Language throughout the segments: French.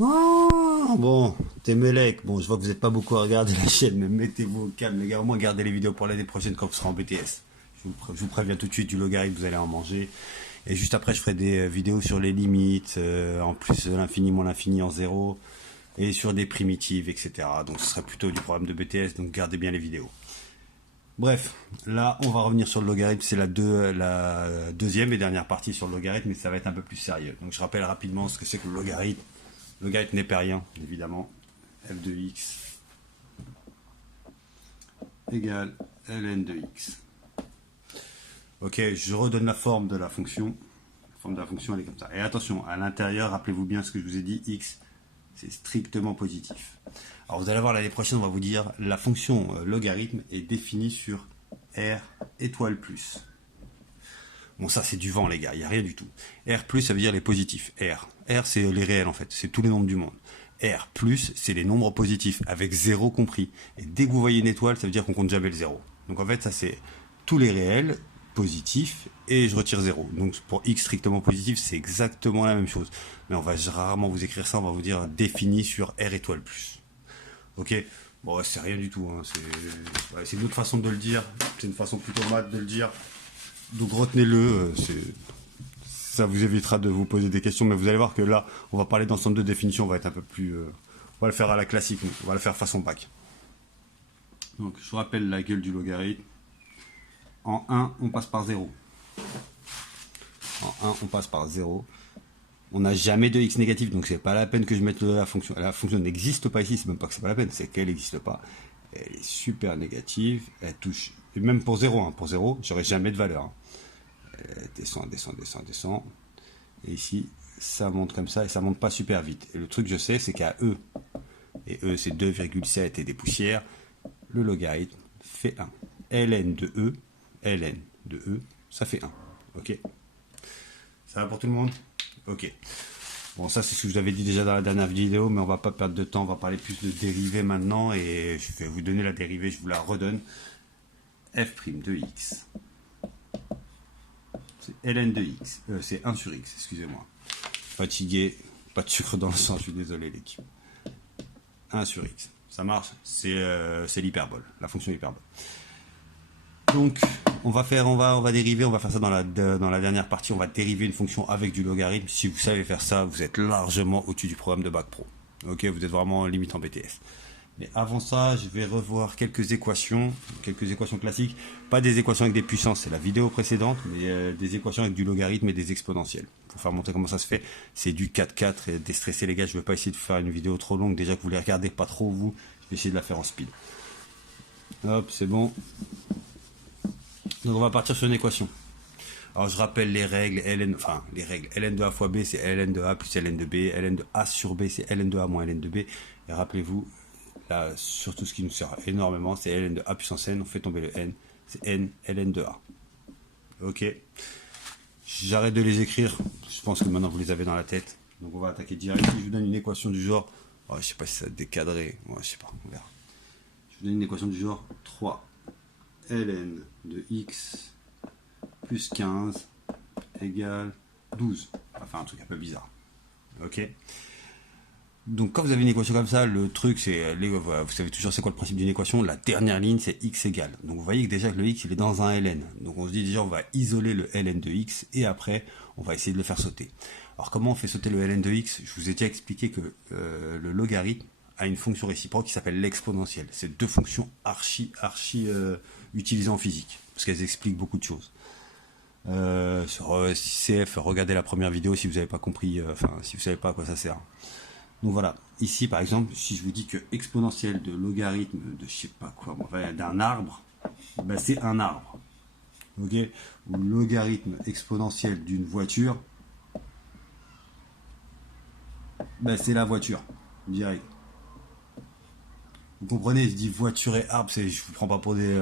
Oh, bon, Temelec, bon, je vois que vous n'êtes pas beaucoup à regarder la chaîne, mais mettez-vous au calme, les gars, au moins gardez les vidéos pour l'année prochaine quand vous serez en BTS. Je vous préviens tout de suite, du logarithme, vous allez en manger. Et juste après, je ferai des vidéos sur les limites, en plus l'infini moins l'infini en zéro, et sur des primitives, etc. Donc ce sera plutôt du programme de BTS, donc gardez bien les vidéos. Bref, là, on va revenir sur le logarithme, c'est la deuxième et dernière partie sur le logarithme, mais ça va être un peu plus sérieux. Donc je rappelle rapidement ce que c'est que le logarithme. Le logarithme népérien, évidemment, f de x égale ln de x. Ok, je redonne la forme de la fonction. La forme de la fonction, elle est comme ça. Et attention, à l'intérieur, rappelez-vous bien ce que je vous ai dit, x, c'est strictement positif. Alors vous allez voir, l'année prochaine, on va vous dire, la fonction logarithme est définie sur r étoile plus. Bon, ça, c'est du vent, les gars, il n'y a rien du tout. R plus, ça veut dire les positifs. R, c'est les réels, en fait. C'est tous les nombres du monde. R plus, c'est les nombres positifs, avec 0 compris. Et dès que vous voyez une étoile, ça veut dire qu'on compte jamais le 0. Donc, en fait, ça, c'est tous les réels positifs, et je retire 0. Donc, pour x strictement positif, c'est exactement la même chose. Mais on va rarement vous écrire ça, on va vous dire défini sur R étoile plus. Ok? Bon, c'est rien du tout, hein. C'est une autre façon de le dire. C'est une façon plutôt mate de le dire. Donc retenez-le, ça vous évitera de vous poser des questions, mais vous allez voir que là, on va parler d'ensemble de définitions, on va être un peu plus... on va le faire à la classique, on va le faire façon bac. Donc je vous rappelle la gueule du logarithme. En 1, on passe par 0. En 1, on passe par 0. On n'a jamais de x négatif, donc c'est pas la peine que je mette la fonction. La fonction n'existe pas ici, c'est même pas que c'est pas la peine, c'est qu'elle n'existe pas. Elle est super négative, elle touche... Et même pour 0, hein, pour 0, j'aurai jamais de valeur. Hein. Descend. Et ici, ça monte comme ça et ça monte pas super vite. Et le truc que je sais, c'est qu'à E, et E c'est 2,7 et des poussières, le logarithme fait 1. ln de E, ça fait 1. Ok? Ça va pour tout le monde? Ok. Bon, ça c'est ce que je vous avais dit déjà dans la dernière vidéo, mais on va pas perdre de temps, on va parler plus de dérivée maintenant, et je vais vous donner la dérivée, je vous la redonne. f' de x. C'est ln de x, c'est 1 sur x, excusez-moi. Fatigué, pas de sucre dans le sang, je suis désolé l'équipe. 1 sur x, ça marche, c'est l'hyperbole, la fonction hyperbole. Donc, on va dériver, on va faire ça dans la dernière partie, on va dériver une fonction avec du logarithme. Si vous savez faire ça, vous êtes largement au-dessus du programme de Bac Pro. Ok, vous êtes vraiment limite en BTS. Mais avant ça, je vais revoir quelques équations classiques. Pas des équations avec des puissances, c'est la vidéo précédente, mais des équations avec du logarithme et des exponentielles. Pour faire montrer comment ça se fait, c'est du 4-4 et déstresser les gars. Je ne vais pas essayer de faire une vidéo trop longue, déjà que vous les regardez pas trop vous. Je vais essayer de la faire en speed. Hop, c'est bon. Donc on va partir sur une équation. Alors je rappelle les règles, ln de a fois b c'est ln de a plus ln de b, ln de a sur b c'est ln de a moins ln de b. Et rappelez-vous, là, surtout ce qui nous sert énormément, c'est ln de a puissance n, on fait tomber le n, c'est n ln de a. Ok. J'arrête de les écrire, je pense que maintenant vous les avez dans la tête. Donc on va attaquer direct. Si je vous donne une équation du genre, je sais pas si ça a décadré, je sais pas, on verra. Je vous donne une équation du genre 3 ln de x plus 15 égale 12. On va faire un truc un peu bizarre. Ok. Donc quand vous avez une équation comme ça, le truc c'est, vous savez toujours c'est quoi le principe d'une équation, la dernière ligne c'est x égale. Donc vous voyez que déjà que le x il est dans un ln. Donc on se dit déjà on va isoler le ln de x et après on va essayer de le faire sauter. Alors comment on fait sauter le ln de x? Je vous ai déjà expliqué que le logarithme a une fonction réciproque qui s'appelle l'exponentielle. C'est deux fonctions archi utilisées en physique, parce qu'elles expliquent beaucoup de choses. Sur CF, regardez la première vidéo si vous n'avez pas compris, si vous savez pas à quoi ça sert. Donc voilà, ici par exemple, si je vous dis que exponentielle de logarithme de je sais pas quoi, d'un arbre, c'est un arbre. Ok? Ou logarithme exponentiel d'une voiture, c'est la voiture, direct. Vous comprenez, je dis voiture et arbre, je vous prends pas pour des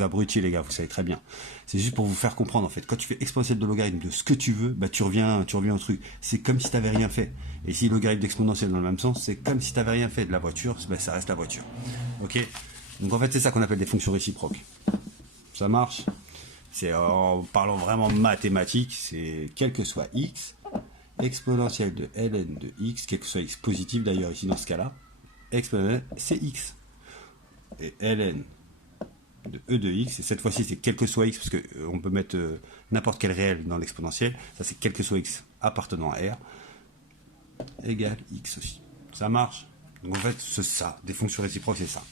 abrutis les gars, vous savez très bien. C'est juste pour vous faire comprendre en fait. Quand tu fais exponentielle de logarithme de ce que tu veux, tu reviens au truc. C'est comme si tu n'avais rien fait. Et si logarithme d'exponentielle dans le même sens, c'est comme si tu n'avais rien fait de la voiture, ça reste la voiture. Ok? Donc en fait c'est ça qu'on appelle des fonctions réciproques. Ça marche? C'est en parlant vraiment mathématiques, c'est quel que soit x, exponentielle de ln de x, quel que soit x positif d'ailleurs ici dans ce cas-là, exponentielle c'est x. Et ln de e de x, et cette fois-ci c'est quel que soit x, parce que on peut mettre n'importe quel réel dans l'exponentielle, ça c'est quel que soit x appartenant à R, égale x aussi. Ça marche. Donc en fait, c'est ça, des fonctions réciproques, c'est ça.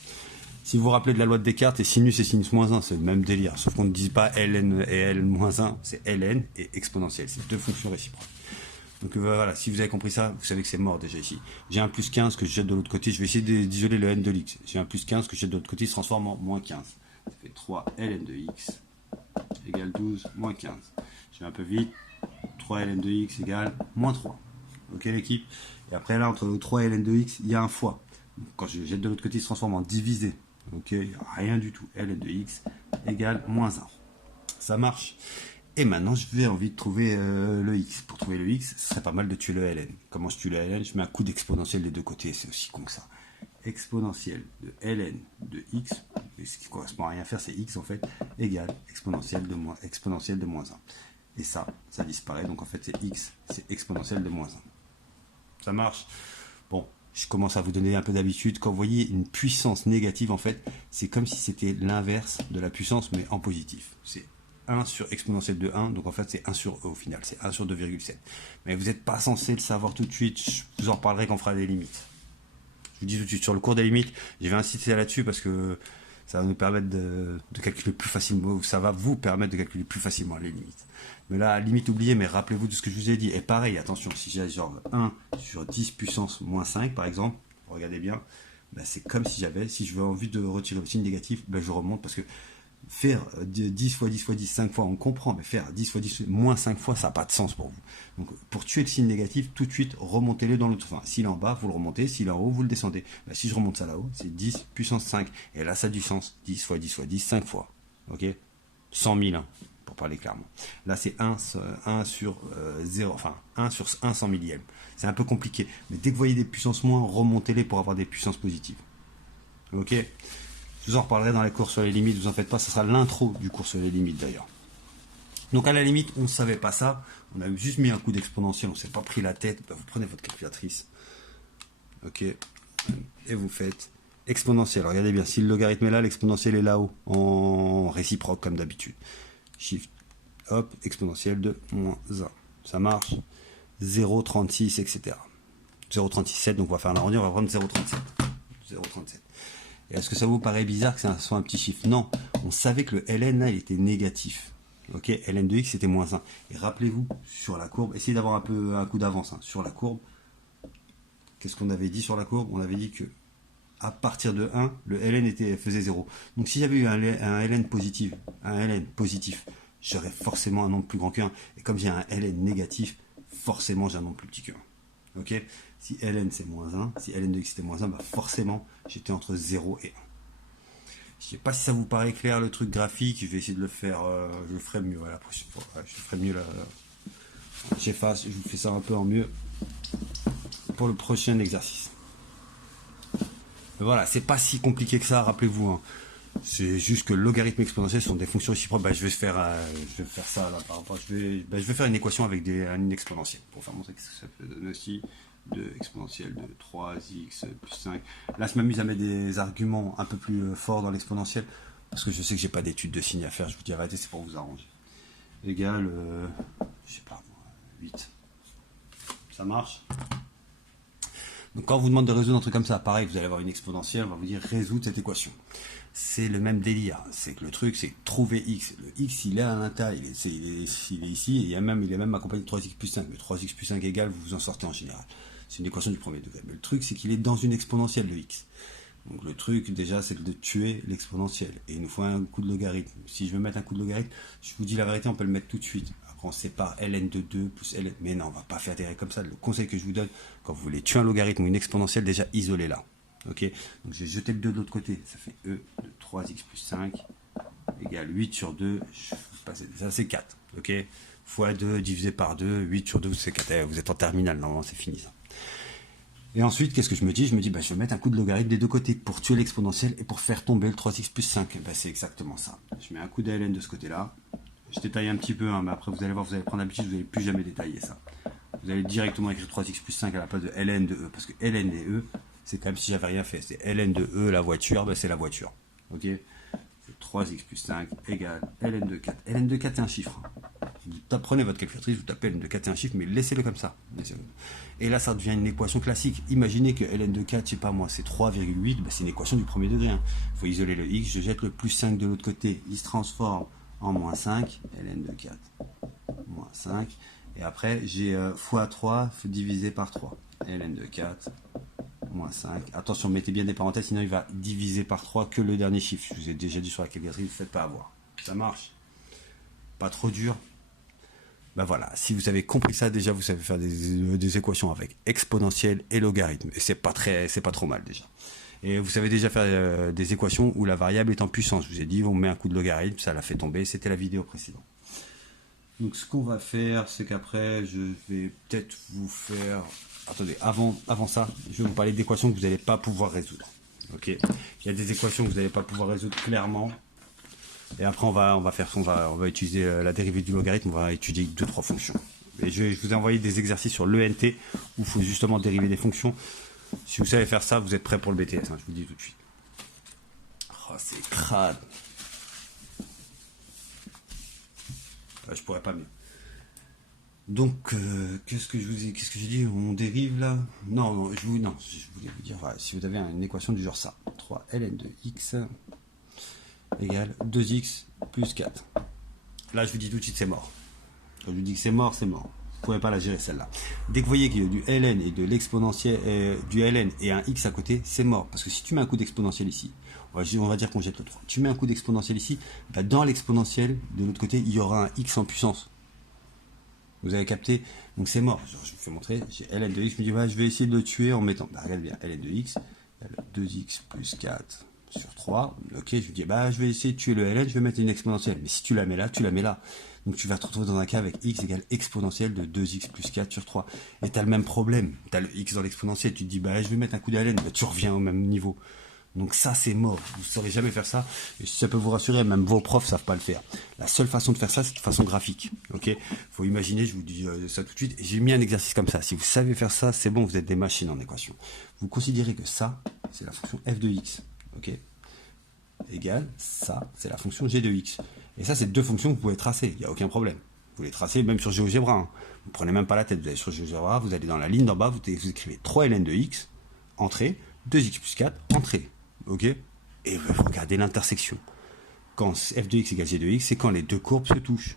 Si vous vous rappelez de la loi de Descartes, c'est sinus et sinus moins 1, c'est le même délire. Sauf qu'on ne dit pas ln et ln moins 1, c'est ln et exponentielle. C'est deux fonctions réciproques. Donc voilà, si vous avez compris ça, vous savez que c'est mort déjà ici. J'ai un plus 15 que je jette de l'autre côté, je vais essayer d'isoler le n de x. J'ai un plus 15 que je jette de l'autre côté, il se transforme en moins 15. Ça fait 3 ln de x égale 12 moins 15. Je vais un peu vite, 3 ln de x égale moins 3. Ok l'équipe. Et après là, entre 3 et ln de x, il y a un fois. Donc, quand je jette de l'autre côté, il se transforme en divisé. Ok, rien du tout. ln de x égale moins 1. Ça marche. Et maintenant, je vais envie de trouver le x. Pour trouver le x, ce serait pas mal de tuer le ln. Comment je tue le ln? Je mets un coup d'exponentielle des deux côtés. C'est aussi con que ça. Exponentielle de ln de x, et ce qui correspond à rien faire, c'est x en fait, égale exponentielle de moins 1. Et ça disparaît. Donc en fait, c'est x, c'est exponentielle de moins 1. Ça marche. Bon, je commence à vous donner un peu d'habitude. Quand vous voyez une puissance négative, en fait, c'est comme si c'était l'inverse de la puissance, mais en positif. C'est 1 sur exponentielle de 1, donc en fait c'est 1 sur e au final, c'est 1 sur 2,7. Mais vous n'êtes pas censé le savoir tout de suite, je vous en reparlerai quand on fera des limites. Je vous dis tout de suite, sur le cours des limites, je vais insister là-dessus parce que ça va nous permettre de calculer plus facilement, ça va vous permettre de calculer plus facilement les limites. Mais là, limite oubliez, mais rappelez-vous de ce que je vous ai dit. Et pareil, attention, si j'ai genre 1 sur 10 puissance moins 5 par exemple, regardez bien, ben c'est comme si je veux envie de retirer le signe négatif, ben je remonte parce que faire 10 fois 10 fois 10, 5 fois, on comprend, mais faire 10 fois 10, moins 5 fois, ça n'a pas de sens pour vous. Donc, pour tuer le signe négatif, tout de suite, remontez-le dans l'autre. Enfin, s'il est en bas, vous le remontez, s'il est en haut, vous le descendez. Ben, si je remonte ça là-haut, c'est 10 puissance 5. Et là, ça a du sens. 10 fois 10 fois 10, 5 fois. Ok 100 000, hein, pour parler clairement. Là, c'est 1 sur 0, enfin, 1 sur 1 100 millième. C'est un peu compliqué. Mais dès que vous voyez des puissances moins, remontez-les pour avoir des puissances positives. Ok. Je vous en reparlerai dans les cours sur les limites, vous en faites pas, ça sera l'intro du cours sur les limites d'ailleurs. Donc à la limite, on ne savait pas ça, on a juste mis un coup d'exponentiel, on ne s'est pas pris la tête, ben, vous prenez votre calculatrice, ok, et vous faites exponentielle. Regardez bien, si le logarithme est là, l'exponentiel est là-haut, en réciproque comme d'habitude. Shift, hop, exponentielle de moins 1. Ça marche, 0,36, etc. 0,37, donc on va faire un arrondi, on va prendre 0,37. 0,37. Et est-ce que ça vous paraît bizarre que ça soit un petit chiffre? Non, on savait que le ln là, il était négatif. Ok, ln de x c'était moins 1. Et rappelez-vous, sur la courbe, essayez d'avoir un coup d'avance hein, sur la courbe. Qu'est-ce qu'on avait dit sur la courbe? On avait dit que à partir de 1, le ln faisait 0. Donc si j'avais eu un ln positif, j'aurais forcément un nombre plus grand que 1. Et comme j'ai un ln négatif, forcément j'ai un nombre plus petit que 1. Ok, si ln c'est moins 1, si ln de x c'était moins 1, bah forcément j'étais entre 0 et 1. Je sais pas si ça vous paraît clair le truc graphique, je vais essayer de le faire, je le ferai mieux la prochaine fois. Ouais, je ferai mieux j'efface, je vous fais ça un peu en mieux pour le prochain exercice. Mais voilà, c'est pas si compliqué que ça, rappelez-vous. Hein. C'est juste que logarithme exponentiel sont des fonctions réciproques. Bah, je vais faire ça là par rapport. Je vais faire une équation avec une exponentielle pour faire montrer que ça peut donner aussi de exponentielle de 3x plus 5. Là, je m'amuse à mettre des arguments un peu plus forts dans l'exponentielle parce que je sais que j'ai pas d'études de signes à faire. Je vous dis arrêtez, c'est pour vous arranger. Égal, je sais pas, 8. Ça marche. Donc quand on vous demande de résoudre un truc comme ça, pareil, vous allez avoir une exponentielle, on va vous dire résoudre cette équation. C'est le même délire. C'est que le truc, c'est trouver x. Le x, il est à l'intérieur, il est ici, et il est même accompagné de 3x plus 5. Le 3x plus 5 égale, vous vous en sortez en général. C'est une équation du premier degré. Mais le truc, c'est qu'il est dans une exponentielle, le x. Donc le truc, déjà, c'est de tuer l'exponentielle. Et il nous faut un coup de logarithme. Si je veux mettre un coup de logarithme, je vous dis la vérité, on peut le mettre tout de suite. Après, on sépare ln de 2 plus ln. Mais non, on va pas faire des règles comme ça. Le conseil que je vous donne, quand vous voulez tuer un logarithme ou une exponentielle, déjà, isolez-la. Ok, donc j'ai jeté le 2 de l'autre côté, ça fait e de 3x plus 5 égale 8 sur 2, ça c'est 4, ok, fois 2 divisé par 2, 8 sur 2 c'est 4, vous êtes en terminale, normalement c'est fini ça. Et ensuite, qu'est-ce que je me dis? Je me dis, je vais mettre un coup de logarithme des deux côtés pour tuer l'exponentielle et pour faire tomber le 3x plus 5, c'est exactement ça. Je mets un coup de ln de ce côté-là, je détaille un petit peu, hein, mais après vous allez voir, vous allez prendre l'habitude, vous n'allez plus jamais détailler ça. vous allez directement écrire 3x plus 5 à la place de ln de e, parce que ln et e, c'est comme si j'avais rien fait. C'est ln de e, la voiture, ben c'est la voiture. Ok, 3x plus 5 égale ln de 4. ln de 4 est un chiffre. Vous prenez votre calculatrice, vous tapez ln de 4 est un chiffre, mais laissez-le comme ça. Et là, ça devient une équation classique. Imaginez que ln de 4, je sais pas moi, c'est 3,8, ben c'est une équation du premier degré. Il faut isoler le x, je jette le plus 5 de l'autre côté, il se transforme en moins 5, ln de 4, moins 5. Et après, j'ai fois 3 divisé par 3. ln de 4, moins 5. Attention, mettez bien des parenthèses, sinon il va diviser par 3 que le dernier chiffre. Je vous ai déjà dit sur la calculatrice, ne faites pas avoir. Ça marche. Pas trop dur. Ben voilà, si vous avez compris ça, déjà, vous savez faire des équations avec exponentielle et logarithme. Et c'est pas trop mal déjà. Et vous savez déjà faire des équations où la variable est en puissance. Je vous ai dit, on met un coup de logarithme, ça l'a fait tomber. C'était la vidéo précédente. Donc ce qu'on va faire, c'est qu'après, je vais peut-être vous faire... Attendez, avant ça, je vais vous parler d'équations que vous n'allez pas pouvoir résoudre. Ok. Il y a des équations que vous n'allez pas pouvoir résoudre clairement. Et après, on va utiliser la dérivée du logarithme, on va étudier 2-3 fonctions. Et je vous ai envoyé des exercices sur l'ENT, où il faut justement dériver des fonctions. Si vous savez faire ça, vous êtes prêt pour le BTS, hein, je vous le dis tout de suite. Oh, c'est crade. Je pourrais pas mieux. Donc, qu'est-ce que j'ai dit? On dérive là? Non, je voulais vous dire, voilà, si vous avez une équation du genre ça, 3 ln de x égale 2x plus 4. Là, je vous dis tout de suite, c'est mort. Quand je vous dis que c'est mort, c'est mort. Vous ne pouvez pas la gérer celle-là. Dès que vous voyez qu'il y a du ln et de l'exponentiel, du ln et un x à côté, c'est mort. Parce que si tu mets un coup d'exponentiel ici, on va dire qu'on jette le 3. Tu mets un coup d'exponentiel ici, bah dans l'exponentiel, de l'autre côté, il y aura un x en puissance. Vous avez capté? Donc c'est mort. Je vous fais montrer. J'ai ln de x. Je me dis, ouais, je vais essayer de le tuer en mettant. Bah, regarde bien, ln de x, 2x plus 4 sur 3. Ok, je lui dis, bah, je vais essayer de tuer le ln, je vais mettre une exponentielle. Mais si tu la mets là, tu la mets là. Donc tu vas te retrouver dans un cas avec x égale exponentielle de 2x plus 4 sur 3. Et tu as le même problème. Tu as le x dans l'exponentielle. Tu te dis, bah, je vais mettre un coup de ln. Bah, tu reviens au même niveau. Donc ça, c'est mort. Vous ne saurez jamais faire ça. Et si ça peut vous rassurer, même vos profs ne savent pas le faire. La seule façon de faire ça, c'est de façon graphique. Ok, faut imaginer, je vous dis ça tout de suite. J'ai mis un exercice comme ça. Si vous savez faire ça, c'est bon, vous êtes des machines en équation. Vous considérez que ça, c'est la fonction f de x. Ok, égale ça, c'est la fonction g de x. Et ça, c'est deux fonctions que vous pouvez tracer. Il n'y a aucun problème. Vous les tracez même sur GeoGebra. Hein. Vous ne prenez même pas la tête. Vous allez sur GeoGebra, vous allez dans la ligne d'en bas, vous écrivez 3 ln de x, entrée, 2x plus 4, entrée. Ok, et vous regardez l'intersection. Quand f de x égale g de x, c'est quand les deux courbes se touchent.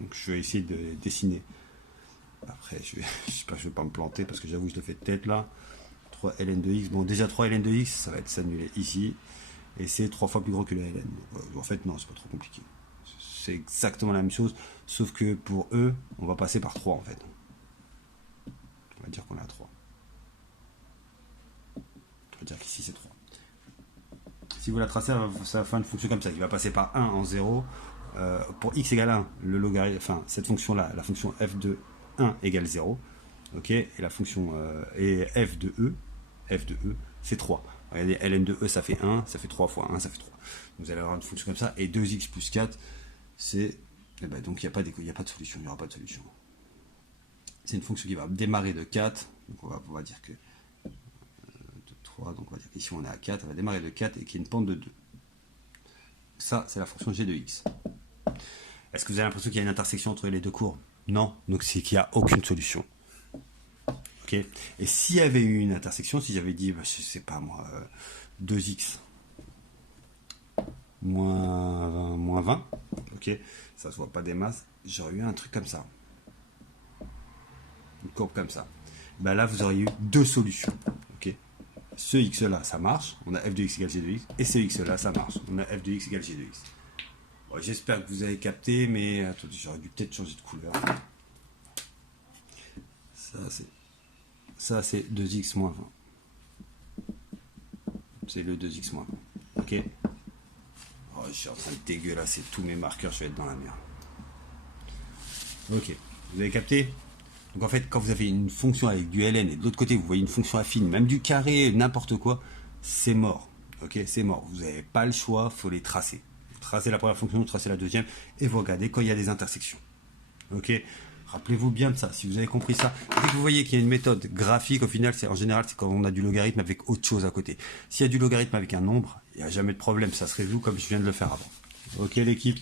Donc je vais essayer de dessiner. Après, je vais pas me planter parce que j'avoue, je le fais de tête là. 3 ln de x. Bon, déjà 3 ln de x, ça va être s'annuler ici. Et c'est 3 fois plus gros que le ln. En fait, non, c'est pas trop compliqué. C'est exactement la même chose, sauf que pour eux, on va passer par 3 en fait. On va dire qu'on est à 3. On va dire qu'ici c'est 3. Si vous la tracez, ça va faire une fonction comme ça. Il va passer par 1 en 0. Pour x égale 1, le logarithme, enfin, cette fonction-là, la fonction f de 1 égale 0. Ok, et la fonction et f de e, c'est 3. Regardez, ln de e, ça fait 1, ça fait 3 fois 1, ça fait 3. Vous allez avoir une fonction comme ça, et 2x plus 4, c'est... Eh ben, donc il n'y a pas de solution, il n'y aura pas de solution. C'est une fonction qui va démarrer de 4, donc on va dire que... donc on va dire qu'ici on est à 4, elle va démarrer de 4 et qu'il y a une pente de 2. Ça, c'est la fonction g de x. Est-ce que vous avez l'impression qu'il y a une intersection entre les deux courbes? Non, donc c'est qu'il n'y a aucune solution. Ok. Et s'il y avait eu une intersection, si j'avais dit, bah, je sais pas moi, 2x moins 20, ok, ça se voit pas des masses, j'aurais eu un truc comme ça. Une courbe comme ça. Ben là, vous auriez eu deux solutions. Ok. Ce x là, ça marche. On a f de x égale g de x. Et ce x là, ça marche. On a f de x égale g de x. Bon, j'espère que vous avez capté, mais attendez, j'aurais dû peut-être changer de couleur. Ça, c'est 2x moins 20. C'est le 2x moins 20. Ok. Oh, je suis en train de dégueulasser tous mes marqueurs, je vais être dans la merde. Ok. Vous avez capté? Donc en fait, quand vous avez une fonction avec du ln et de l'autre côté, vous voyez une fonction affine, même du carré, n'importe quoi, c'est mort. Ok, c'est mort. Vous n'avez pas le choix, il faut les tracer. Vous tracez la première fonction, vous tracez la deuxième, et vous regardez quand il y a des intersections. Ok, Rappelez-vous bien de ça. Si vous avez compris ça, dès que vous voyez qu'il y a une méthode graphique, au final, en général, c'est quand on a du logarithme avec autre chose à côté. S'il y a du logarithme avec un nombre, il n'y a jamais de problème. Ça se résout comme je viens de le faire avant. Ok, l'équipe.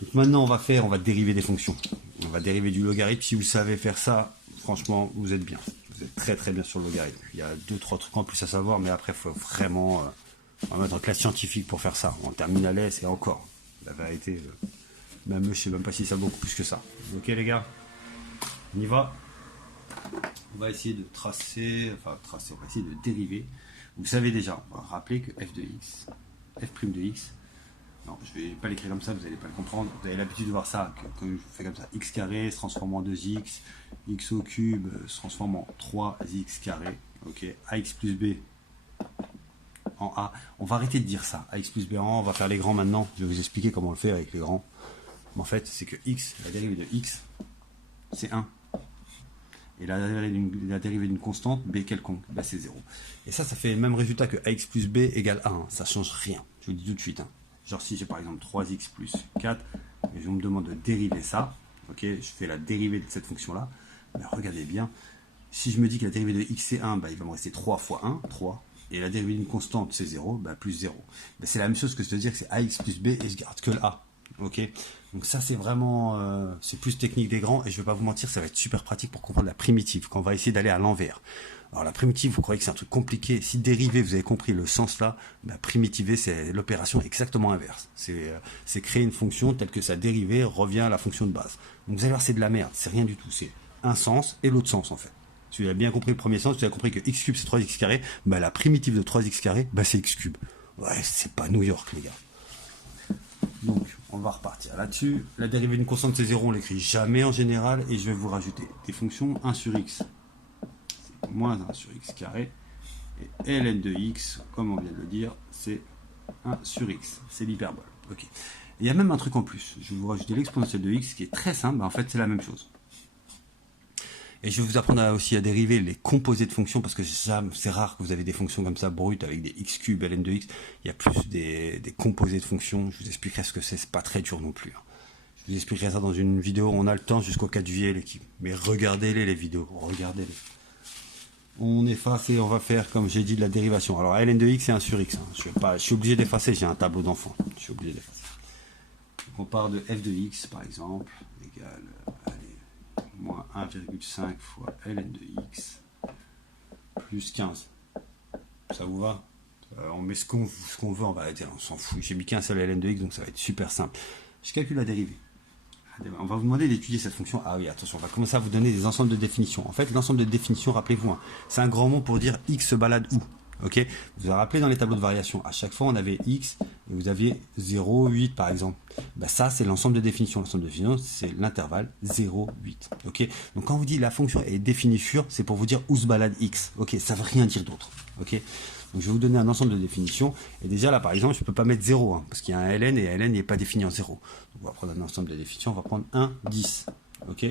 Donc maintenant, on va dériver des fonctions. On va dériver du logarithme. Si vous savez faire ça, franchement, vous êtes bien. Vous êtes très très bien sur le logarithme. Il y a 2-3 trucs en plus à savoir, mais après, il faut vraiment on va mettre en classe scientifique pour faire ça. En terminale S et encore. La vérité, même je sais même pas si ça vaut beaucoup plus que ça. Ok les gars, on y va. On va essayer de tracer, on va essayer de dériver. Vous savez déjà, on va rappeler que f de x, f' de x, non, je vais pas l'écrire comme ça, vous n'allez pas le comprendre. Vous avez l'habitude de voir ça, que je fais comme ça, x carré se transforme en 2x, x au cube se transforme en 3x carré, ok, ax plus b en a. On va arrêter de dire ça, ax plus b en a, on va faire les grands maintenant, je vais vous expliquer comment on le fait avec les grands. Mais en fait, c'est que x, la dérivée de x, c'est 1. Et la dérivée d'une constante, b quelconque, bah c'est 0. Et ça fait le même résultat que ax plus b égale 1. Ça change rien, je vous le dis tout de suite. Genre si j'ai par exemple 3x plus 4, et je me demande de dériver ça, ok, je fais la dérivée de cette fonction-là, mais regardez bien, si je me dis que la dérivée de x c'est 1, bah, il va me rester 3 fois 1, 3, et la dérivée d'une constante c'est 0, bah, plus 0. Bah, c'est la même chose que de dire que c'est ax plus b et je garde que le a. Ok, donc ça c'est vraiment c'est plus technique des grands et je vais pas vous mentir, ça va être super pratique pour comprendre la primitive quand on va essayer d'aller à l'envers. Alors la primitive, vous croyez que c'est un truc compliqué, si dériver vous avez compris le sens là, bah, primitiver c'est l'opération exactement inverse, c'est créer une fonction telle que sa dérivée revient à la fonction de base. Donc vous allez voir, c'est de la merde, c'est rien du tout, c'est un sens et l'autre sens en fait. Si vous avez bien compris le premier sens, vous avez compris que x cube c'est 3x carré, bah la primitive de 3x carré, bah c'est x cube. Ouais, c'est pas New York les gars. Donc, on va repartir là-dessus. La dérivée d'une constante, c'est 0, on l'écrit jamais en général. Et je vais vous rajouter des fonctions 1 sur x, c'est moins 1 sur x carré. Et ln de x, comme on vient de le dire, c'est 1 sur x. C'est l'hyperbole. Ok. Il y a même un truc en plus. Je vais vous rajouter l'exponentielle de x, qui est très simple. En fait, c'est la même chose. Et je vais vous apprendre aussi à dériver les composés de fonctions, parce que c'est rare que vous avez des fonctions comme ça, brutes, avec des x cubes, ln de x. Il y a plus des composés de fonctions. Je vous expliquerai ce que c'est pas très dur non plus. Je vous expliquerai ça dans une vidéo. On a le temps jusqu'au 4 juillet, l'équipe. Mais regardez-les, les vidéos. Regardez-les. On efface et on va faire, comme j'ai dit, de la dérivation. Alors, ln de x, c'est 1 sur x. Je suis obligé d'effacer, j'ai un tableau d'enfant. Je suis obligé d'effacer. On part de f de x, par exemple, égale... moins 1,5 fois ln de x plus 15. Ça vous va? On met ce qu'on veut, on s'en fout. J'ai mis qu'un seul ln de x, donc ça va être super simple. Je calcule la dérivée. On va vous demander d'étudier cette fonction. Ah oui, attention, on va commencer à vous donner des ensembles de définitions. En fait, l'ensemble de définitions, rappelez-vous, c'est un grand mot pour dire x se balade où. Ok, vous vous rappelez dans les tableaux de variation, à chaque fois on avait x et vous aviez 0, 8 par exemple. Ben ça c'est l'ensemble de définitions. L'ensemble de définitions c'est l'intervalle 0, 8. Ok, donc quand on vous dit la fonction est définie sur, c'est pour vous dire où se balade x. Ok, ça veut rien dire d'autre. Ok, donc je vais vous donner un ensemble de définitions. Et déjà là par exemple, je ne peux pas mettre 0 parce qu'il y a un ln et ln n'est pas défini en 0. Donc on va prendre un ensemble de définitions, on va prendre 1, 10. Ok,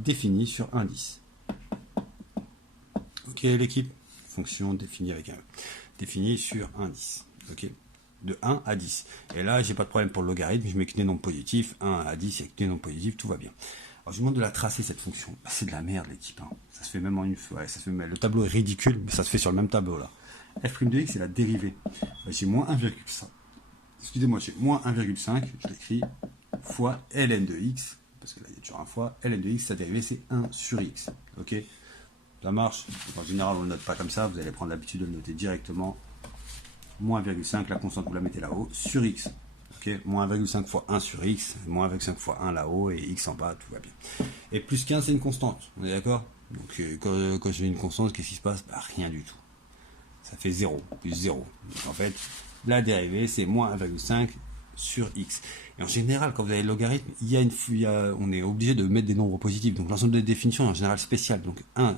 défini sur 1, 10. Ok l'équipe, fonction définie avec un E. Définie sur 1, 10. Ok, de 1 à 10. Et là, j'ai pas de problème pour le logarithme, je mets que des nombres positifs. 1 à 10, avec des nombres positifs, tout va bien. Alors, je vous demande de la tracer, cette fonction. Bah, c'est de la merde, les types. Ça se fait même en une fois. Ouais, ça se fait même... Le tableau est ridicule, mais ça se fait sur le même tableau, là. f' de x, c'est la dérivée. Bah, j'ai moins 1,5. Excusez-moi, j'ai moins 1,5, je l'écris, fois ln de x, parce que là, il y a toujours un fois. Ln de x, sa dérivée, c'est 1 sur x. Ok, ça marche. En général, on ne le note pas comme ça. Vous allez prendre l'habitude de le noter directement. Moins 1,5, la constante, vous la mettez là-haut, sur x. Okay, moins 1,5 fois 1 sur x, moins 1,5 fois 1 là-haut, et x en bas, tout va bien. Et plus 15, c'est une constante. On est d'accord? Donc, quand j'ai une constante, qu'est-ce qui se passe? Bah, rien du tout. Ça fait 0, plus 0. Donc, en fait, la dérivée, c'est moins 1,5 sur x. Et en général, quand vous avez le logarithme, on est obligé de mettre des nombres positifs. Donc l'ensemble des définitions est en général spécial. Donc 1,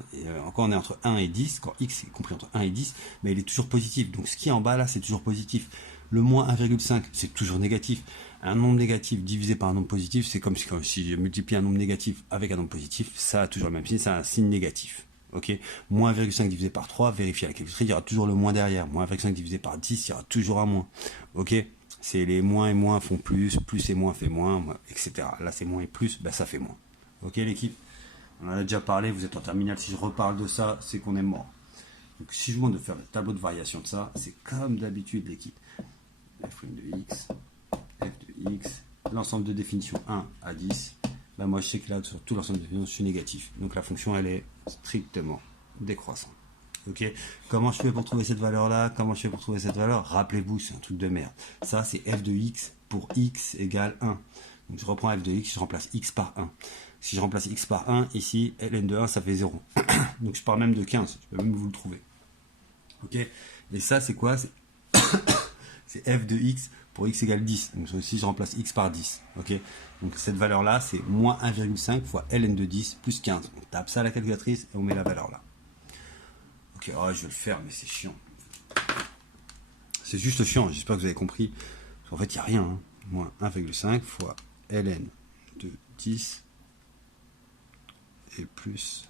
quand on est entre 1 et 10, quand x est compris entre 1 et 10, mais il est toujours positif. Donc ce qui est en bas là, c'est toujours positif. Le moins 1,5, c'est toujours négatif. Un nombre négatif divisé par un nombre positif, c'est comme si je multiplie un nombre négatif avec un nombre positif, ça a toujours le même signe, c'est un signe négatif. Ok, moins 1,5 divisé par 3, vérifiez la calculatrice, il y aura toujours le moins derrière. Moins 1,5 divisé par 10, il y aura toujours un moins. Ok, c'est les moins et moins font plus, plus et moins fait moins, etc. Là c'est moins et plus, ben ça fait moins. Ok l'équipe? On en a déjà parlé, vous êtes en terminale, si je reparle de ça, c'est qu'on est mort. Donc si je vous demande de faire le tableau de variation de ça, c'est comme d'habitude l'équipe. F' de x, f de x, l'ensemble de définition 1 à 10. Bah moi je sais que là sur tout l'ensemble de définition je suis négatif. Donc la fonction elle est strictement décroissante. Ok, comment je fais pour trouver cette valeur là? Comment je fais pour trouver cette valeur? Rappelez-vous, c'est un truc de merde. Ça c'est f de x pour x égale 1. Donc je reprends f de x, je remplace x par 1. Si je remplace x par 1, ici, ln de 1, ça fait 0. Donc je pars même de 15, je peux même vous le trouver. Ok. Et ça, c'est quoi? C'est f de x pour x égale 10. Donc si je remplace x par 10. Ok. Donc cette valeur-là, c'est moins 1,5 fois ln de 10 plus 15. On tape ça à la calculatrice et on met la valeur là. Ok, oh, je vais le faire, mais c'est chiant. C'est juste chiant, j'espère que vous avez compris. En fait, il n'y a rien. Hein. Moins 1,5 fois ln de 10 et plus...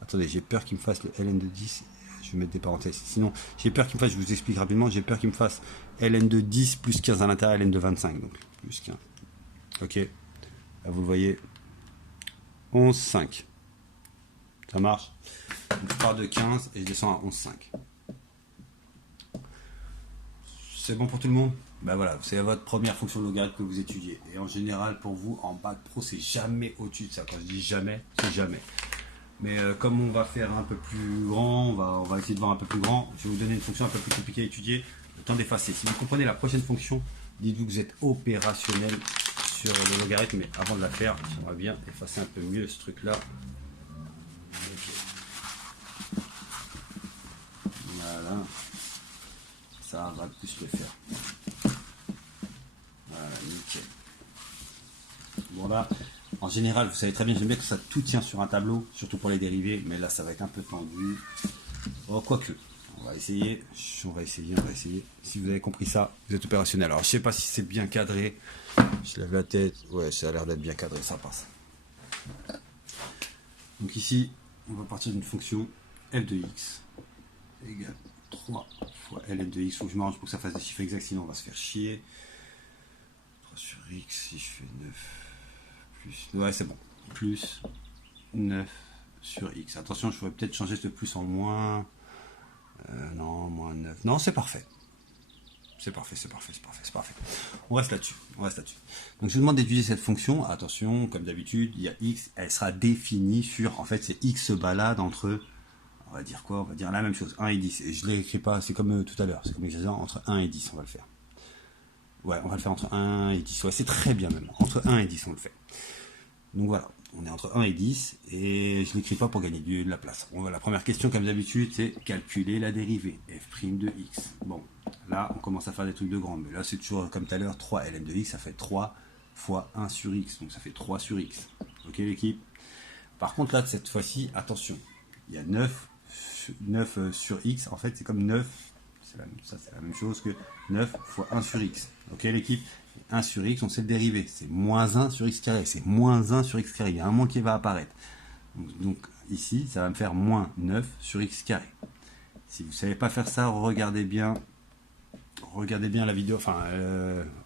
Attendez, j'ai peur qu'il me fasse le ln de 10. Je vais mettre des parenthèses. Sinon, j'ai peur qu'il me fasse, je vous explique rapidement, j'ai peur qu'il me fasse ln de 10 plus 15 à l'intérieur, ln de 25. Donc, plus 15. Ok. Là, vous le voyez. 11,5. Ça marche. Donc, je pars de 15 et je descends à 11,5. C'est bon pour tout le monde? Ben voilà, c'est votre première fonction logarithme que vous étudiez. Et en général, pour vous, en bac pro, c'est jamais au-dessus de ça. Quand je dis jamais, c'est jamais. Mais comme on va faire un peu plus grand, on va essayer de voir un peu plus grand, je vais vous donner une fonction un peu plus compliquée à étudier, le temps d'effacer. Si vous comprenez la prochaine fonction, dites-vous que vous êtes opérationnel sur le logarithme, mais avant de la faire, j'aimerais bien effacer un peu mieux ce truc-là. Okay. Voilà. Ça va plus le faire. Voilà, nickel. Bon là, en général, vous savez très bien, j'aime bien que ça tout tient sur un tableau, surtout pour les dérivés, mais là ça va être un peu tendu. Oh, quoique, on va essayer. Si vous avez compris ça, vous êtes opérationnel. Alors je sais pas si c'est bien cadré. Je lève la tête. Ouais, ça a l'air d'être bien cadré, ça passe. Donc ici, on va partir d'une fonction f de x égale 3 fois ln de x. Faut que je m'arrange pour que ça fasse des chiffres exacts, sinon on va se faire chier. 3 sur x, si je fais 9 plus... Ouais, c'est bon. Plus 9 sur x. Attention, je pourrais peut-être changer ce plus en moins... non, moins 9. Non, c'est parfait. C'est parfait. On reste là-dessus. Donc, je vous demande d'étudier cette fonction. Attention, comme d'habitude, il y a x. Elle sera définie sur... En fait, c'est x se balade entre... On va dire quoi? On va dire la même chose. 1 et 10. Et je ne l'écris pas, c'est comme tout à l'heure. C'est comme l'exercice entre 1 et 10, on va le faire. Ouais, on va le faire entre 1 et 10. Ouais, c'est très bien même. Entre 1 et 10, on le fait. Donc voilà, on est entre 1 et 10 et je ne l'écris pas pour gagner de la place. Bon, la première question, comme d'habitude, c'est calculer la dérivée f' de x. Bon, là, on commence à faire des trucs de grand, mais là, c'est toujours comme tout à l'heure, 3 ln de x, ça fait 3 fois 1 sur x, donc ça fait 3 sur x. Ok l'équipe? Par contre, là, cette fois-ci, attention, il y a 9 sur x, en fait, c'est comme 9, ça c'est la même chose que 9 fois 1 sur x. Ok l'équipe? 1 sur x, on sait le dériver, c'est moins 1 sur x carré, c'est moins 1 sur x carré, il y a un moins qui va apparaître. Donc ici, ça va me faire moins 9 sur x carré. Si vous ne savez pas faire ça, regardez bien la vidéo, enfin,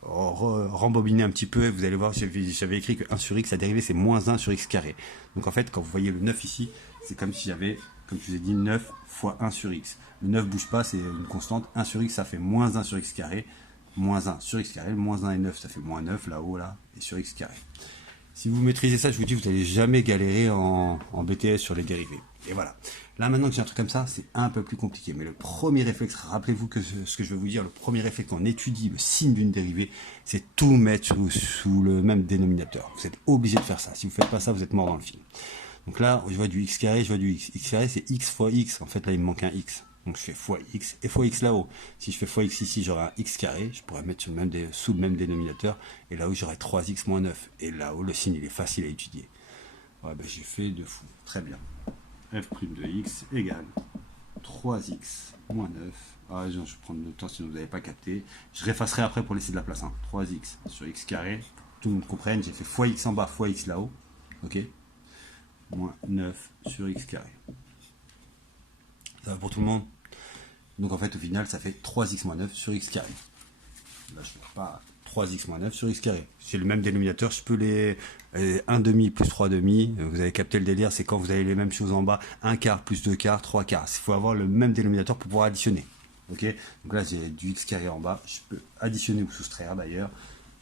rembobinez un petit peu, et vous allez voir, j'avais écrit que 1 sur x, la dérivée, c'est moins 1 sur x carré. Donc en fait, quand vous voyez le 9 ici, c'est comme si j'avais, comme je vous ai dit, 9 fois 1 sur x. Le 9 ne bouge pas, c'est une constante. 1 sur x, ça fait moins 1 sur x carré. Moins 1 sur x carré, moins 1 et 9, ça fait moins 9 là-haut, là, et sur x carré. Si vous maîtrisez ça, je vous dis, vous n'allez jamais galérer en BTS sur les dérivés. Et voilà. Là, maintenant que j'ai un truc comme ça, c'est un peu plus compliqué. Mais le premier réflexe, rappelez-vous que ce que je vais vous dire, le premier réflexe quand on étudie le signe d'une dérivée, c'est tout mettre sous le même dénominateur. Vous êtes obligé de faire ça. Si vous ne faites pas ça, vous êtes mort dans le film. Donc là, je vois du x carré, je vois du x. X carré, c'est x fois x. En fait, là, il me manque un x. Donc je fais fois x et fois x là-haut. Si je fais fois x ici, j'aurai un x carré. Je pourrais mettre sous le même dénominateur. Et là-haut, j'aurai 3x moins 9. Et là-haut, le signe, il est facile à étudier. Ouais, ben, j'ai fait de fou. Très bien. f' de x égale 3x moins 9. Ah, je vais prendre le temps sinon vous n'avez pas capté. Je réeffacerai après pour laisser de la place. 3x sur x carré. Tout le monde comprenne. J'ai fait fois x en bas, fois x là-haut. Ok. Moins 9 sur x carré. Ça va pour tout le monde? Donc en fait au final ça fait 3x moins 9 sur x carré. Là je ne fais pas 3x moins 9 sur x carré. C'est le même dénominateur, je peux les 1 demi plus 3 demi, vous avez capté le délire, c'est quand vous avez les mêmes choses en bas, 1 quart plus 2 quarts, 3 quarts. Il faut avoir le même dénominateur pour pouvoir additionner. Ok, donc là j'ai du x carré en bas, je peux additionner ou soustraire d'ailleurs.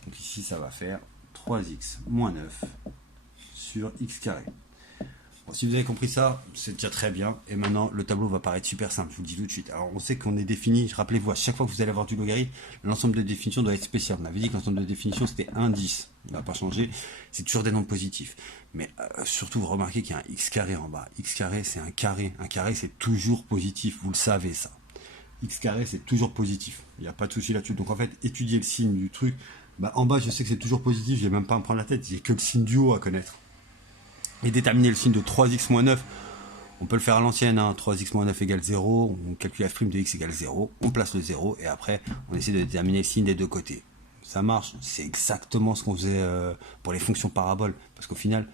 Donc ici ça va faire 3x moins 9 sur x carré. Bon, si vous avez compris ça, c'est déjà très bien. Et maintenant, le tableau va paraître super simple, je vous le dis tout de suite. Alors, on sait qu'on est défini, rappelez-vous, à chaque fois que vous allez avoir du logarithme, l'ensemble de définitions doit être spécial. On avait dit que l'ensemble de définitions, c'était 1, 10. On n'a pas changé, c'est toujours des nombres positifs. Mais surtout, vous remarquez qu'il y a un x carré en bas. X carré, c'est un carré. Un carré, c'est toujours positif, vous le savez ça. X carré, c'est toujours positif. Il n'y a pas de souci là-dessus. Donc, en fait, étudier le signe du truc, en bas, je sais que c'est toujours positif, je vais même pas à me prendre la tête, j'ai que le signe du haut à connaître. Et déterminer le signe de 3x moins 9, on peut le faire à l'ancienne, hein. 3x moins 9 égale 0, on calcule f' de x égale 0, on place le 0, et après, on essaie de déterminer le signe des deux côtés. Ça marche, c'est exactement ce qu'on faisait pour les fonctions paraboles, parce qu'au final,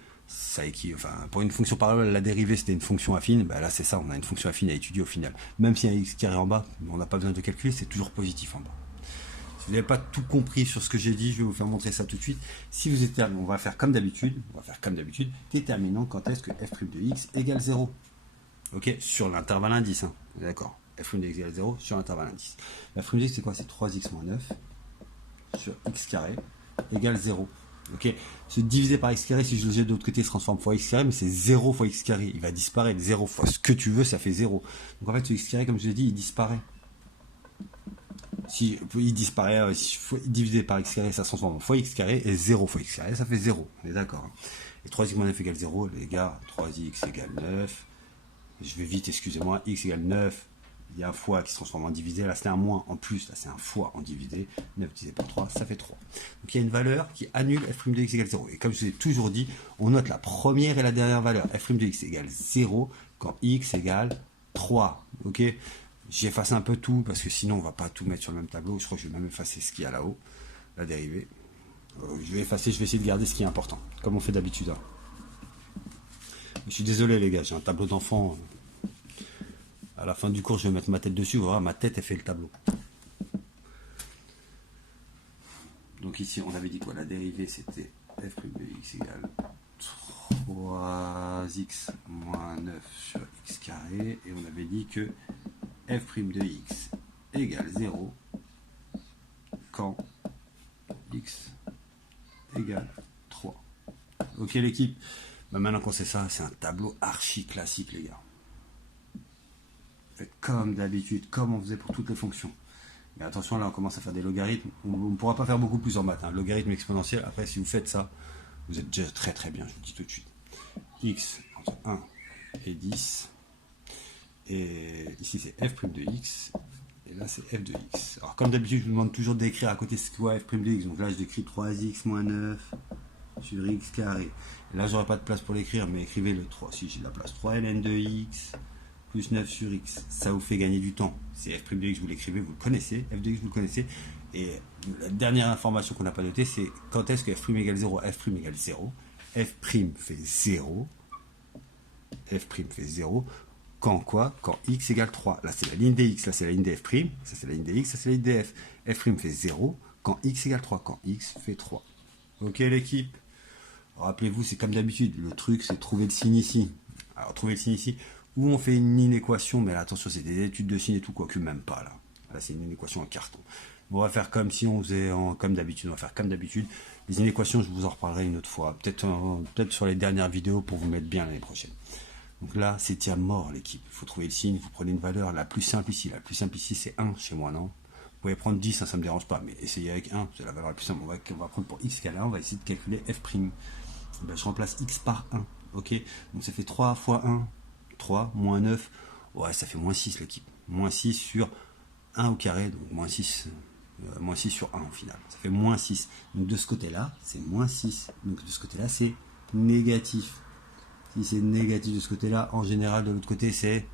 pour une fonction parabole, la dérivée c'était une fonction affine, là c'est ça, on a une fonction affine à étudier au final. Même s'il y a un x carré en bas, on n'a pas besoin de calculer, c'est toujours positif en bas. Si vous n'avez pas tout compris sur ce que j'ai dit, je vais vous faire montrer ça tout de suite. Si vous êtes, on va faire comme d'habitude, déterminant quand est-ce que f' de x égale 0. Ok, sur l'intervalle indice, hein. D'accord. F' de x égale 0 sur l'intervalle indice. F' de x c'est quoi? C'est 3x moins 9 sur x carré égale 0. Ok, se diviser par x carré, si je le jette de l'autre côté, se transforme fois x carré, mais c'est 0 fois x carré. Il va disparaître. 0 fois ce que tu veux, ça fait 0. Donc en fait, ce x carré, comme je l'ai dit, il disparaît. Si il disparaît, divisé par x carré, ça se transforme en fois x carré, et 0 fois x carré, ça fait 0. On est d'accord. Et 3x moins 9 égale 0, les gars, 3x égale 9. Je vais vite, excusez-moi, x égale 9. Il y a un fois qui se transforme en divisé, là c'est un moins en plus, là c'est un fois en divisé. 9 divisé par 3, ça fait 3. Donc il y a une valeur qui annule f' de x égale 0. Et comme je vous ai toujours dit, on note la première et la dernière valeur. F' de x égale 0 quand x égale 3. Ok, j'efface un peu tout parce que sinon on va pas tout mettre sur le même tableau. Je crois que je vais même effacer ce qu'il y a là-haut, la dérivée. Je vais effacer, je vais essayer de garder ce qui est important, comme on fait d'habitude. Hein. Je suis désolé les gars, j'ai un tableau d'enfant. À la fin du cours, je vais mettre ma tête dessus. Voilà, ma tête, elle fait le tableau. Donc ici, on avait dit quoi? La dérivée, c'était f' de x égale 3x moins 9 sur x carré. Et on avait dit que f' de x égale 0 quand x égale 3. Ok l'équipe, maintenant qu'on sait ça, c'est un tableau archi classique les gars. Faites comme d'habitude, comme on faisait pour toutes les fonctions. Mais attention, là on commence à faire des logarithmes. On ne pourra pas faire beaucoup plus en maths. Hein. Logarithme exponentiel, après si vous faites ça, vous êtes déjà très très bien, je vous le dis tout de suite. X entre 1 et 10. Et ici c'est f' de x. Et là c'est f de x. Alors comme d'habitude, je vous demande toujours d'écrire à côté ce que soit f' de x. Donc là je décris 3x moins 9 sur x carré. Et là j'aurai pas de place pour l'écrire, mais écrivez le 3. Si j'ai de la place, 3 ln de x plus 9 sur x, ça vous fait gagner du temps. C'est f' de x, vous l'écrivez, vous le connaissez, f de x, vous le connaissez. Et la dernière information qu'on n'a pas notée, c'est quand est-ce que f' égale 0, f' égale 0, f' fait 0, f' fait 0, quand quoi? Quand x égale 3. Là, c'est la ligne des x, là, c'est la ligne des f', ça, c'est la ligne des x, ça, c'est la ligne des f. f' fait 0, quand x égale 3, quand x fait 3. Ok, l'équipe? Rappelez-vous, c'est comme d'habitude, le truc, c'est trouver le signe ici. Alors, trouver le signe ici, où on fait une inéquation, mais là, attention, c'est des études de signes et tout, quoique même pas, là. Là, c'est une inéquation en carton. On va faire comme si on faisait comme d'habitude, on va faire comme d'habitude. Les inéquations, je vous en reparlerai une autre fois, peut-être sur les dernières vidéos pour vous mettre bien l'année prochaine. Donc là, c'est à mort l'équipe. Il faut trouver le signe, vous prenez une valeur la plus simple ici. La plus simple ici, c'est 1 chez moi, non? Vous pouvez prendre 10, ça ne me dérange pas, mais essayez avec 1, c'est la valeur la plus simple. On va prendre pour x égale 1, on va essayer de calculer f'. Ben, je remplace x par 1, ok? Donc ça fait 3 fois 1, 3, moins 9, ouais, ça fait moins 6 l'équipe. Moins 6 sur 1 au carré, donc moins 6 sur 1 au final. Ça fait moins 6. Donc de ce côté-là, c'est moins 6. Donc de ce côté-là, c'est négatif. Si c'est négatif de ce côté-là, en général, de l'autre côté, c'est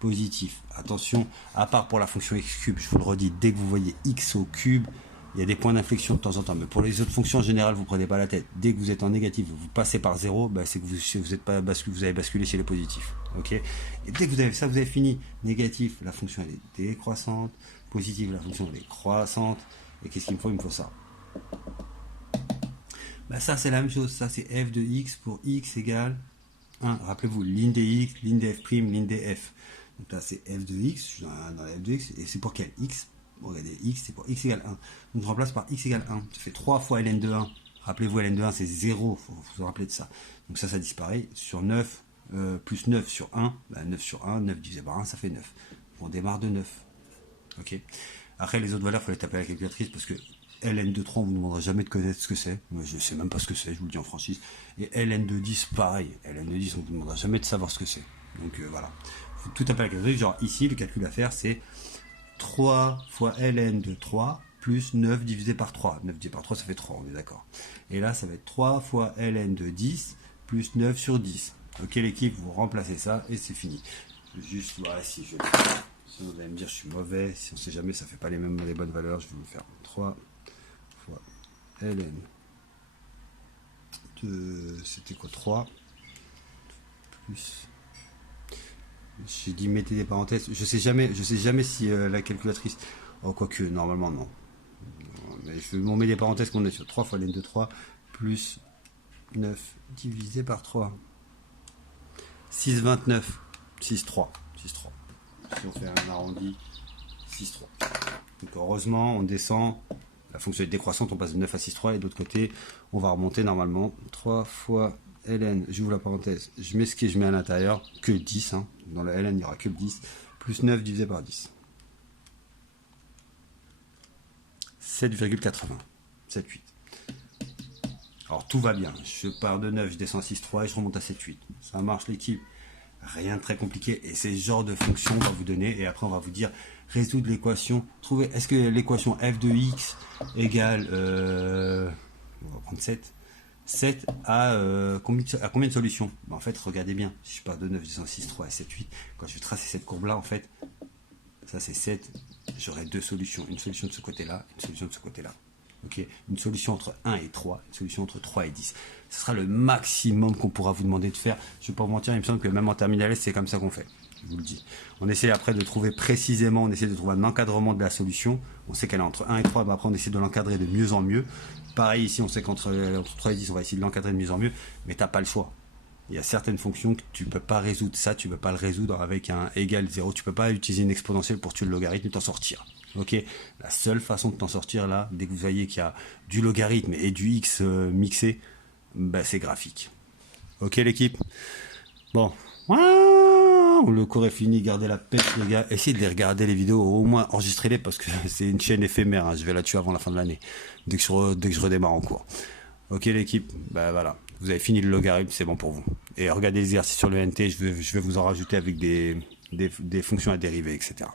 positif. Attention, à part pour la fonction x cube, je vous le redis, dès que vous voyez x au cube, il y a des points d'inflexion de temps en temps. Mais pour les autres fonctions, en général, vous ne prenez pas la tête. Dès que vous êtes en négatif, vous passez par 0, bah, c'est que vous avez basculé chez les positifs. Okay, et dès que vous avez ça, vous avez fini. Négatif, la fonction elle est décroissante. Positive, la fonction elle est croissante. Et qu'est-ce qu'il me faut? Il me faut ça. Bah ça c'est la même chose, ça c'est f de x pour x égale 1. Rappelez-vous, ligne des x, ligne des f', ligne des f. Donc là c'est f de x, je suis dans la f de x, et c'est pour quel x? Bon, regardez, x c'est pour x égale 1. Donc je remplace par x égale 1. Ça fait 3 fois ln de 1. Rappelez-vous, ln de 1 c'est 0, il faut vous rappeler de ça. Donc ça disparaît. Sur 9, plus 9 sur 1, bah 9 sur 1, 9 divisé par 1, ça fait 9. On démarre de 9. Ok. Après les autres valeurs, il faut les taper à la calculatrice parce que ln de 3, on vous demandera jamais de connaître ce que c'est. Moi, je sais même pas ce que c'est, je vous le dis en franchise. Et ln de 10, pareil. ln de 10, on vous demandera jamais de savoir ce que c'est. Donc voilà. Faut tout taper à la calculatrice. Genre ici, le calcul à faire, c'est 3 fois ln de 3 plus 9 divisé par 3. 9 divisé par 3, ça fait 3, on est d'accord. Et là, ça va être 3 fois ln de 10 plus 9 sur 10. Ok, l'équipe, vous remplacez ça et c'est fini. Juste, voilà, si je... Si vous allez me dire je suis mauvais, si on sait jamais, ça fait pas les bonnes valeurs, je vais vous faire 3 fois ln de... C'était quoi 3 plus... J'ai dit mettez des parenthèses. Je sais jamais si la calculatrice... Oh, quoique, normalement, non. Mais on met des parenthèses qu'on est sur 3 fois ln de 3 plus 9 divisé par 3. 6,29. 6,3. 6,3. Si on fait un arrondi, 6,3. Donc heureusement, on descend. La fonction est décroissante, on passe de 9 à 6,3. Et de l'autre côté, on va remonter normalement. 3 fois ln, j'ouvre la parenthèse, je mets ce que je mets à l'intérieur, que 10. Hein. Dans le ln, il n'y aura que 10. Plus 9 divisé par 10. 7,80. 7,8. Alors tout va bien. Je pars de 9, je descends à 6,3 et je remonte à 7,8. Ça marche l'équipe. Rien de très compliqué. Et c'est ce genre de fonction qu'on va vous donner. Et après on va vous dire résoudre l'équation. Trouver, est-ce que l'équation f de x égale... on va prendre 7. 7 à combien de solutions? En fait, regardez bien. Si je pars de 9, je descends à 6,3 et 7,8. Quand je vais tracer cette courbe-là, en fait, ça c'est 7. J'aurai deux solutions. Une solution de ce côté-là, une solution de ce côté-là. Okay. Une solution entre 1 et 3, une solution entre 3 et 10. Ce sera le maximum qu'on pourra vous demander de faire. Je ne vais pas vous mentir, il me semble que même en terminale S, c'est comme ça qu'on fait. Je vous le dis. On essaie après de trouver précisément, on essaie de trouver un encadrement de la solution. On sait qu'elle est entre 1 et 3, mais après on essaie de l'encadrer de mieux en mieux. Pareil ici, on sait qu'entre 3 et 10, on va essayer de l'encadrer de mieux en mieux, mais tu n'as pas le choix. Il y a certaines fonctions que tu ne peux pas résoudre. Ça, tu ne peux pas le résoudre avec un égal 0. Tu ne peux pas utiliser une exponentielle pour tuer le logarithme et t'en sortir. Ok, la seule façon de t'en sortir là, dès que vous voyez qu'il y a du logarithme et du x mixé, bah, c'est graphique. Ok l'équipe. Bon, le cours est fini, gardez la pêche les gars. Essayez de les regarder les vidéos, au moins enregistrez-les parce que c'est une chaîne éphémère. Hein. Je vais là-dessus avant la fin de l'année, dès que je redémarre en cours. Ok l'équipe, bah voilà, vous avez fini le logarithme, c'est bon pour vous. Et regardez les exercices sur le NT, je vais vous en rajouter avec des fonctions à dériver, etc.